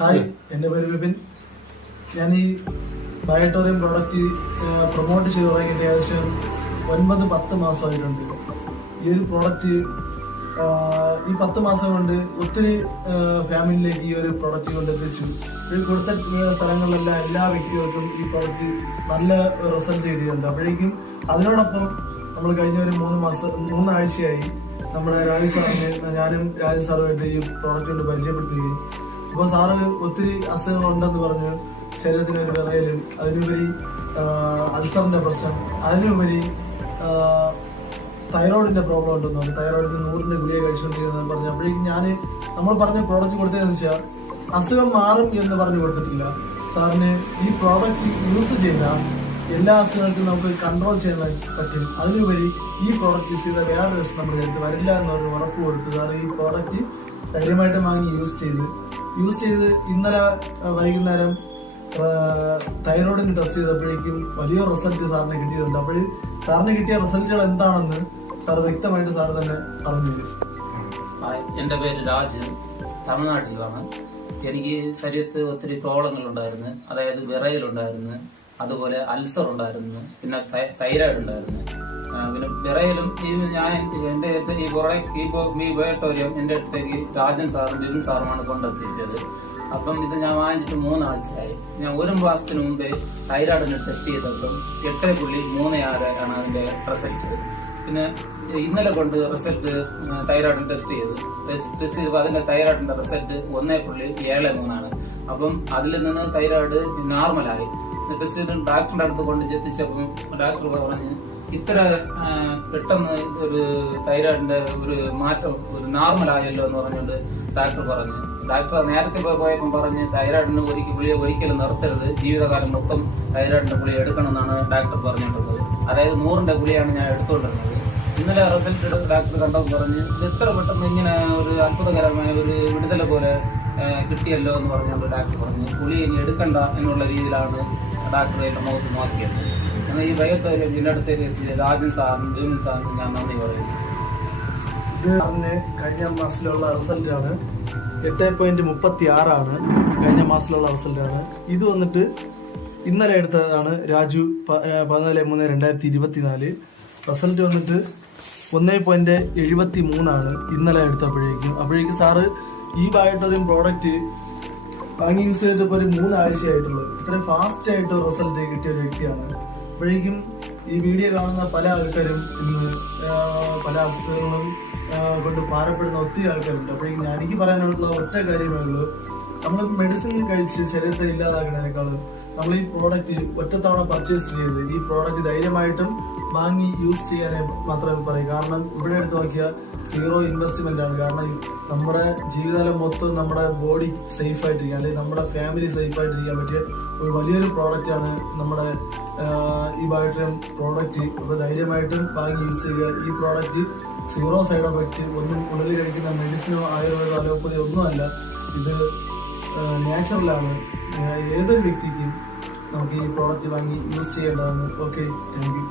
Hi എന്റെ പേര് വിപിൻ. ഞാൻ ഈ ബയോട്ടോറിയം പ്രോഡക്റ്റ് പ്രൊമോട്ട് ചെയ്ത് തുടങ്ങിയിട്ട് ഏകദേശം ഒൻപത് പത്ത് മാസമായിട്ടുണ്ട്. ഈ ഒരു പ്രോഡക്റ്റ് ഈ പത്ത് മാസം കൊണ്ട് ഒത്തിരി ഫാമിലിയിലേക്ക് ഈ ഒരു പ്രോഡക്റ്റ് കൊണ്ടെത്തിച്ചു. എത്തിച്ചു ഈ കൊടുത്ത സ്ഥലങ്ങളിലെല്ലാം എല്ലാ വ്യക്തികൾക്കും ഈ പ്രോഡക്റ്റ് നല്ല റിസൾട്ട് കിട്ടിയിട്ടുണ്ട്. അപ്പോഴേക്കും അതിനോടൊപ്പം നമ്മൾ കഴിഞ്ഞ ഒരു മൂന്ന് മാസം മൂന്നാഴ്ചയായി നമ്മുടെ രാജു സാറിന് ഞാനും രാജു സാറുമായിട്ട് ഈ പ്രോഡക്റ്റ് കൊണ്ട് പരിചയപ്പെടുത്തുകയും അപ്പോൾ സാറ് ഒത്തിരി അസുഖങ്ങളുണ്ടെന്ന് പറഞ്ഞു ശരീരത്തിന് ഒരു വിറയലും അതിനുപരി അൾസറിന്റെ പ്രശ്നം അതിനുപരി തൈറോയിഡിന്റെ പ്രോബ്ലം ഉണ്ടെന്ന് പറഞ്ഞു. തൈറോയിഡിന് നൂറിന്റെ ഗുളിക കഴിച്ചുകൊണ്ടിരുന്നെന്ന് പറഞ്ഞു. അപ്പോഴേക്കും ഞാൻ നമ്മൾ പറഞ്ഞ പ്രോഡക്റ്റ് കൊടുത്തതെന്ന് വെച്ചാൽ അസുഖം മാറും എന്ന് പറഞ്ഞു കൊടുത്തിട്ടില്ല. സാറിന് ഈ പ്രോഡക്റ്റ് യൂസ് ചെയ്താൽ എല്ലാ അസുഖങ്ങൾക്കും നമുക്ക് കൺട്രോൾ ചെയ്യാൻ പറ്റും. അതിനുപരി ഈ പ്രോഡക്റ്റ് യൂസ് ചെയ്താൽ വേറെ ദിവസം നമ്മുടെ ഹെൽത്ത് വരില്ല എന്നൊരു ഉറപ്പ് സാർ ഈ പ്രോഡക്റ്റ് ധൈര്യമായിട്ട് വാങ്ങി യൂസ് ചെയ്ത് യൂസ് ചെയ്ത് ഇന്നലെ വൈകുന്നേരം തൈറോയിഡിന് ടെസ്റ്റ് ചെയ്തപ്പോഴേക്കും വലിയ റിസൾട്ട് സാറിന് കിട്ടിയിട്ടുണ്ട്. അപ്പോൾ സാറിന് കിട്ടിയ റിസൾട്ടുകൾ എന്താണെന്ന് സാർ വ്യക്തമായിട്ട് സാർ തന്നെ പറഞ്ഞു എന്റെ പേര് രാജ് തമിഴ്നാട്ടിലാണ്. എനിക്ക് ശരീരത്ത് ഒത്തിരി പ്രോബ്ലങ്ങൾ ഉണ്ടായിരുന്നു അതായത് വിറയലുണ്ടായിരുന്നു. അതുപോലെ അൾസർ ഉണ്ടായിരുന്നു പിന്നെ തൈറോയിഡ് ഉണ്ടായിരുന്നു. പിന്നെ വിറയിലും ഈ ഞാൻ എന്റെ ഈ പ്രൊഡക്റ്റ് ഈ ഈ ബയോട്ടോറിയം എന്റെ അടുത്തേക്ക് രാജൻ സാറും ബിപിൻ സാറുമാണ് കൊണ്ടെത്തിച്ചത്. അപ്പം ഇത് ഞാൻ വാങ്ങിച്ചിട്ട് മൂന്നാഴ്ചയായി. ഞാൻ ഒരു മാസത്തിന് മുമ്പേ തൈറോയിഡിന് ടെസ്റ്റ് ചെയ്തപ്പം എട്ട് പുള്ളി മൂന്ന് ആറ് ആണ് റിസൾട്ട് പിന്നെ ഇന്നലെ കൊണ്ട് റിസൾട്ട് തൈറോയിഡിന് ടെസ്റ്റ് ചെയ്തു. ടെസ്റ്റ് ചെയ്തപ്പോൾ അതിന്റെ തൈറോയിഡിന്റെ റിസൾട്ട് ഒന്നേ പുള്ളി ഏഴ് മൂന്നാണ്. അപ്പം അതിൽ നിന്ന് തൈറോയിഡ് നോർമലായി ചെയ്ത് ഡോക്ടറിന്റെ അടുത്ത് കൊണ്ട് ചെത്തിച്ചപ്പം ഡോക്ടർ പറഞ്ഞ് ഇത്ര പെട്ടെന്ന് ഒരു തൈറോയിഡിന്റെ ഒരു മാറ്റം ഒരു നോർമൽ ആയല്ലോ എന്ന് പറഞ്ഞുകൊണ്ട് ഡോക്ടർ പറഞ്ഞു. ഡോക്ടർ നേരത്തെ പോയി പോയപ്പോൾ പറഞ്ഞ് തൈറോയിഡിന് ഒരിക്കൽ ഗുളിക ഒരിക്കലും നിർത്തരുത്. ജീവിതകാലം മൊത്തം തൈറോയിഡിന്റെ ഗുളിക എടുക്കണം എന്നാണ് ഡോക്ടർ പറഞ്ഞിട്ടുള്ളത്. അതായത് നൂറിന്റെ ഗുളിയാണ് ഞാൻ എടുത്തുകൊണ്ടിരുന്നത്. ഇന്നലെ റിസൾട്ട് ഡാക്ടർ കണ്ടെന്ന് പറഞ്ഞ് എത്ര പെട്ടെന്ന് ഇങ്ങനെ ഒരു അത്ഭുതകരമായ ഒരു വിടുതല പോലെ കിട്ടിയല്ലോ എന്ന് പറഞ്ഞുകൊണ്ട് ഡാക്ടർ പറഞ്ഞു. പുളി ഇനി എടുക്കണ്ട എന്നുള്ള രീതിയിലാണ് ഡാക്ടറെ എന്റെ മുഖത്ത് നോക്കിയത്. എന്നാൽ ഈ വൈകിട്ട് ജില്ലടുത്തേക്ക് എത്തിയ രാജൻ സാറിനും ജൂനിൻ സാറിനും ഞാൻ നന്ദി പറയുന്നു. സാറിന് കഴിഞ്ഞ മാസത്തിലുള്ള റിസൾട്ടാണ് എട്ട് പോയിന്റ് മുപ്പത്തി ആറാണ് കഴിഞ്ഞ മാസത്തിലുള്ള റിസൾട്ടാണ് ഇത് വന്നിട്ട് ഇന്നലെ എടുത്തതാണ് രാജു പതിനാല് മൂന്ന് രണ്ടായിരത്തി ഇരുപത്തിനാല്. റിസൾട്ട് വന്നിട്ട് ഒന്നേ പോയിന്റ് എഴുപത്തി മൂന്നാണ് ഇന്നലെ എടുത്തപ്പോഴേക്കും. അപ്പോഴേക്കും സാറ് ഈ ബയോട്ടോറിയം പ്രോഡക്റ്റ് വാങ്ങി യൂസ് ചെയ്തപ്പോൾ ഒരു മൂന്നാഴ്ചയായിട്ടുള്ളത് ഇത്രയും ഫാസ്റ്റ് ആയിട്ട് റിസൾട്ട് കിട്ടിയ ഒരു വ്യക്തിയാണ്. അപ്പോഴേക്കും ഈ വീഡിയോ കാണുന്ന പല ആൾക്കാരും ഇന്ന് പല അസുഖങ്ങളും കൊണ്ട് ഭാരപ്പെടുന്ന ഒത്തിരി ആൾക്കാരുണ്ട്. അപ്പോഴേക്കും ഞാൻ എനിക്ക് പറയാനുള്ള ഒറ്റ കാര്യമേ ഉള്ളൂ. നമ്മൾ മെഡിസിൻ കഴിച്ച് ശരീരത്തെ ഇല്ലാതാക്കുന്നതിനേക്കാളും നമ്മൾ ഈ പ്രോഡക്റ്റ് ഒറ്റത്തവണ പർച്ചേസ് ചെയ്ത് ഈ പ്രോഡക്റ്റ് ധൈര്യമായിട്ടും വാങ്ങി യൂസ് ചെയ്യാനേ മാത്രമേ പറയൂ കാരണം ഇവിടെ എടുത്ത് നോക്കിയാൽ സീറോ ഇൻവെസ്റ്റ്മെന്റ് ആണ്. കാരണം നമ്മുടെ ജീവിതകാലം മൊത്തം നമ്മുടെ ബോഡി സേഫ് ആയിട്ടിരിക്കാൻ അല്ലെങ്കിൽ നമ്മുടെ ഫാമിലി സേഫ് ആയിട്ടിരിക്കാൻ പറ്റിയ ഒരു വലിയൊരു പ്രോഡക്റ്റ് ആണ് നമ്മുടെ ഈ ബയോട്രിയം പ്രോഡക്റ്റ് അപ്പോൾ ധൈര്യമായിട്ടും വാങ്ങി യൂസ് ചെയ്യുക. ഈ പ്രോഡക്റ്റ് സീറോ സൈഡ് എഫക്റ്റ് ഒന്നും ഉള്ളിൽ കഴിക്കുന്ന മെഡിസിനോ ആയുർവേദ അലോപ്പതി ഒന്നുമല്ല ഇത് നാച്ചുറലാണ് ഏതൊരു വ്യക്തിക്കും നമുക്ക് ഈ പ്രോഡക്റ്റ് വാങ്ങി യൂസ് ചെയ്യേണ്ടതാണ്. Okay thank you